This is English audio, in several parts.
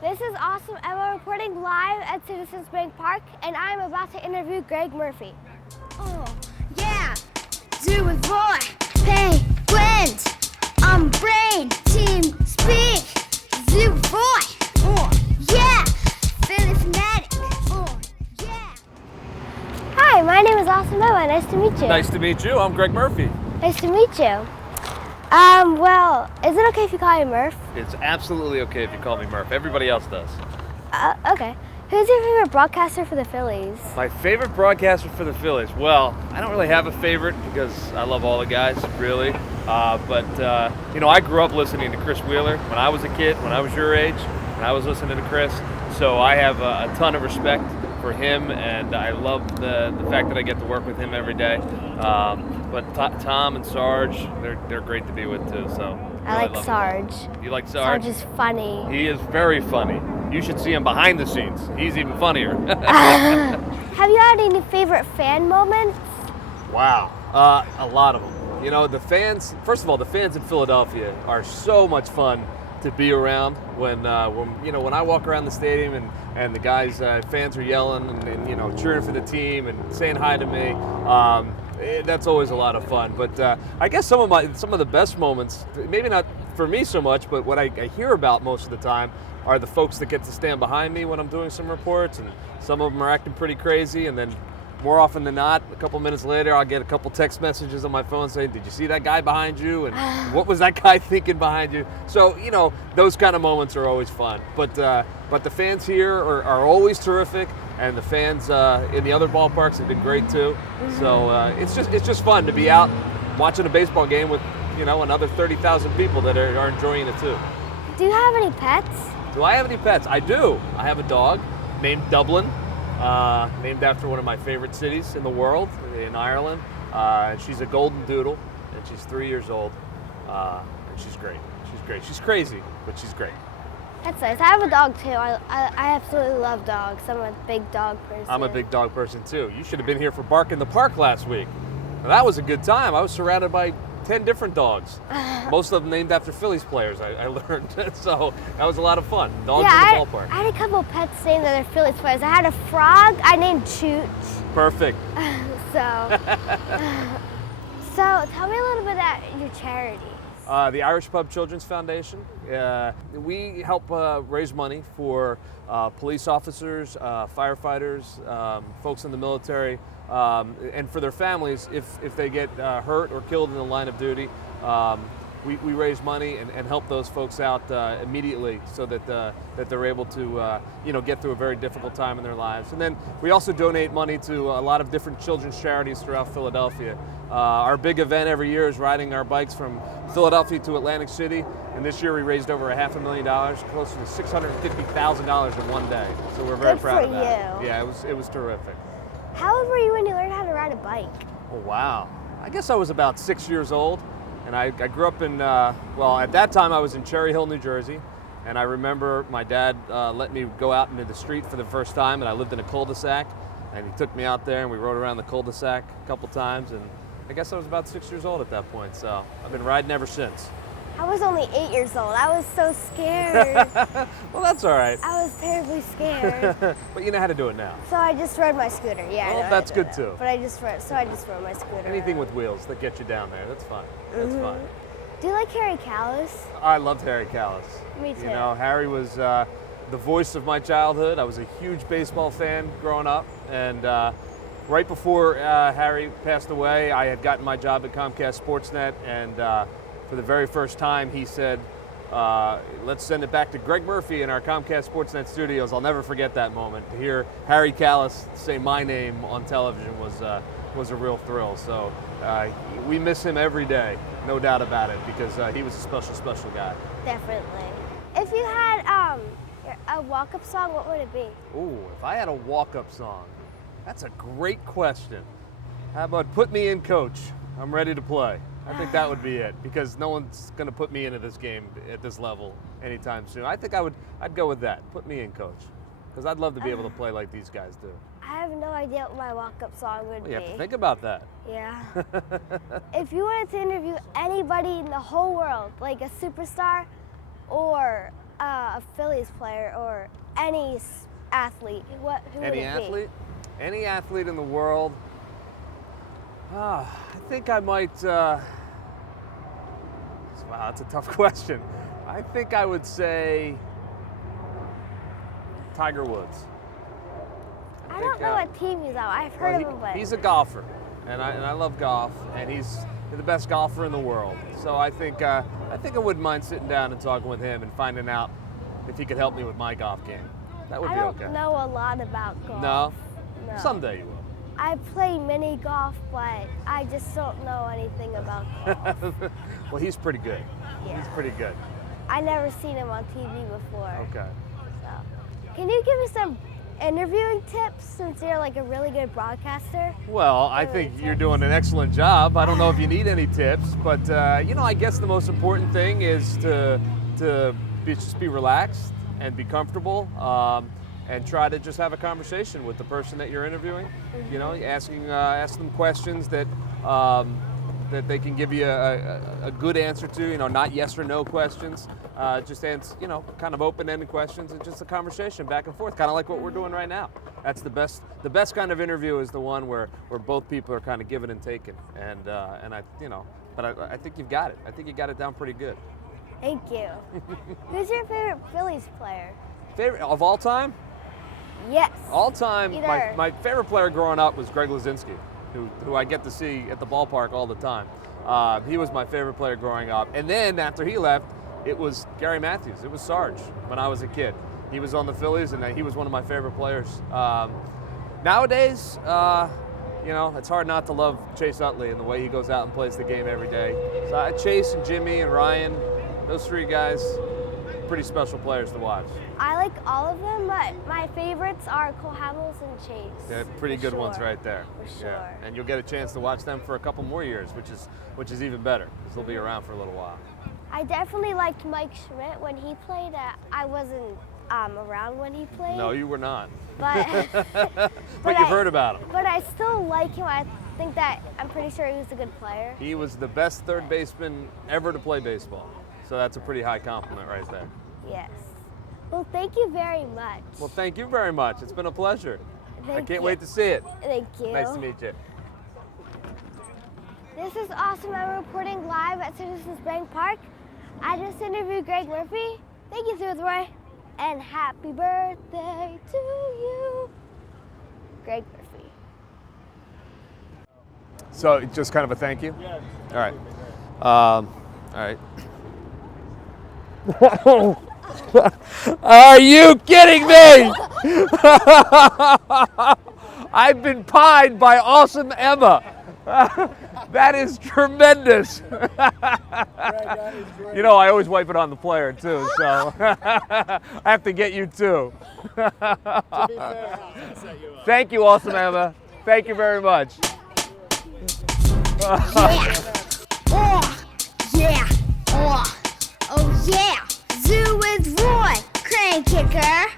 This is Awesome Emma reporting live at Citizens Bank Park, and I'm about to interview Gregg Murphy. Oh, yeah. Do it, boy. Hey, wins. Brain. Team speak. Do it, boy. Oh, yeah. Philly fanatic. Oh, yeah. Hi, my name is Awesome Emma. Nice to meet you. Nice to meet you. I'm Gregg Murphy. Nice to meet you. Well, is it okay if you call me Murph? It's absolutely okay if you call me Murph. Everybody else does. Okay. Who's your favorite broadcaster for the Phillies? My favorite broadcaster for the Phillies? Well, I don't really have a favorite because I love all the guys, really. I grew up listening to Chris Wheeler when I was a kid, when I was your age, and I was listening to Chris. So I have a ton of respect for him, and I love the fact that I get to work with him every day. But Tom and Sarge, they're great to be with too. So I like Sarge. You like Sarge? Sarge is funny. He is very funny. You should see him behind the scenes. He's even funnier. Have you had any favorite fan moments? Wow, a lot of them. You know, the fans. First of all, the fans in Philadelphia are so much fun to be around. When I walk around the stadium and the guys, fans are yelling and cheering for the team and saying hi to me. That's always a lot of fun. But I guess some of the best moments, maybe not for me so much, but what I hear about most of the time are the folks that get to stand behind me when I'm doing some reports, and some of them are acting pretty crazy, and then more often than not, a couple minutes later, I'll get a couple text messages on my phone saying, "Did you see that guy behind you? And what was that guy thinking behind you?" So, those kind of moments are always fun. But the fans here are always terrific, and the fans in the other ballparks have been great too. Mm-hmm. So it's just fun to be out watching a baseball game with another 30,000 people that are enjoying it too. Do you have any pets? Do I have any pets? I do. I have a dog named Dublin. Named after one of my favorite cities in the world, in Ireland. And she's a golden doodle, and she's 3 years old. And she's great. She's great. She's crazy, but she's great. That's nice. I have a dog too. I absolutely love dogs. I'm a big dog person. I'm a big dog person too. You should have been here for Bark in the Park last week. Now, that was a good time. I was surrounded by 10 different dogs. Most of them named after Phillies players, I learned. So that was a lot of fun. Dogs in the ballpark. I had a couple pets named after Phillies players. I had a frog I named Chooch. Perfect. So tell me a little bit about your charity. The Irish Pub Children's Foundation. We help raise money for police officers, firefighters, folks in the military, and for their families if they get hurt or killed in the line of duty. We raise money and help those folks out immediately so that they're able to get through a very difficult time in their lives. And then we also donate money to a lot of different children's charities throughout Philadelphia. Our big event every year is riding our bikes from Philadelphia to Atlantic City, and this year we raised over $500,000, close to $650,000 in one day. So we're very proud of that. Yeah, it was terrific. How old were you when you learned how to ride a bike? Oh wow! I guess I was about 6 years old. And I grew up in, at that time I was in Cherry Hill, New Jersey. And I remember my dad let me go out into the street for the first time, and I lived in a cul-de-sac. And he took me out there and we rode around the cul-de-sac a couple times. And I guess I was about 6 years old at that point. So I've been riding ever since. I was only 8 years old. I was so scared. Well, that's all right. I was terribly scared. But you know how to do it now. So I just rode my scooter. Yeah, well, that's good too. But I just rode my scooter. Anything with wheels that get you down there, that's fun. That's fun. Do you like Harry Callis? I loved Harry Callis. Me too. Harry was the voice of my childhood. I was a huge baseball fan growing up, and right before Harry passed away, I had gotten my job at Comcast Sportsnet, and for the very first time, he said, let's send it back to Gregg Murphy in our Comcast Sportsnet studios. I'll never forget that moment. To hear Harry Callis say my name on television was a real thrill. So we miss him every day, no doubt about it, because he was a special, special guy. Definitely. If you had a walk-up song, what would it be? Ooh, if I had a walk-up song, that's a great question. How about Put Me In, Coach? I'm ready to play. I think that would be it, because no one's going to put me into this game at this level anytime soon. I think I'd go with that. Put me in, Coach, because I'd love to be able to play like these guys do. I have no idea what my walk-up song would be. You have to think about that. Yeah. If you wanted to interview anybody in the whole world, like a superstar or a Phillies player or any athlete, who would it be? Any athlete? Any athlete in the world? I think I might. Wow, that's a tough question. I think I would say Tiger Woods. I don't know what team he's on. I've heard of him, but he's a golfer, and I love golf, and he's the best golfer in the world. So I think I wouldn't mind sitting down and talking with him and finding out if he could help me with my golf game. That would be okay. I don't know a lot about golf. No? No. Someday you will. I play mini golf, but I just don't know anything about golf. Well, he's pretty good. Yeah. He's pretty good. I never seen him on TV before. Okay. So, can you give me some interviewing tips since you're like a really good broadcaster? Well, I think you're doing an excellent job. I don't know if you need any tips, but I guess the most important thing is to just be relaxed and be comfortable, and try to just have a conversation with the person that you're interviewing. Mm-hmm. Ask them questions that they can give you a good answer to. Not yes or no questions. Just answer, kind of open-ended questions and just a conversation back and forth, kind of like what we're doing right now. That's the best. The best kind of interview is the one where both people are kind of giving and taking. And I think you've got it. I think you got it down pretty good. Thank you. Who's your favorite Phillies player? Favorite of all time? Yes. All time. Either. My favorite player growing up was Gregg Murphy, who I get to see at the ballpark all the time. He was my favorite player growing up. And then after he left, it was Gary Matthews. It was Sarge when I was a kid. He was on the Phillies, and he was one of my favorite players. Nowadays, it's hard not to love Chase Utley and the way he goes out and plays the game every day. So Chase and Jimmy and Ryan, those three guys, pretty special players to watch. I like all of them, but my favorites are Cole Hamels and Chase. They're pretty good ones right there. For sure. Yeah. And you'll get a chance to watch them for a couple more years, which is even better, because they'll be around for a little while. I definitely liked Mike Schmidt when he played. I wasn't around when he played. No, you were not. But but you've heard about him. But I still like him. I'm pretty sure he was a good player. He was the best third baseman ever to play baseball. So that's a pretty high compliment right there. Yes. Well, thank you very much. Well, thank you very much. It's been a pleasure. I can't wait to see it. Thank you. Nice to meet you. This is Awesome. I'm reporting live at Citizens Bank Park. I just interviewed Gregg Murphy. Thank you, Roy. And happy birthday to you, Gregg Murphy. So just kind of a thank you? Yeah. All right. Are you kidding me? I've been pied by Awesome Emma. That is tremendous. I always wipe it on the player too, so I have to get you too. Thank you, Awesome Emma. Thank you very much. Oh yeah, zoo with Roy, crane kicker.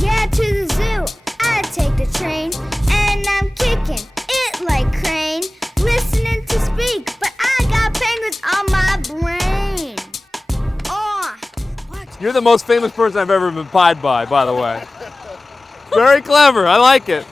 Yeah, to the zoo, I take the train, and I'm kicking it like crane. Listening to speak, but I got penguins on my brain. You're the most famous person I've ever been pied by the way. Very clever, I like it.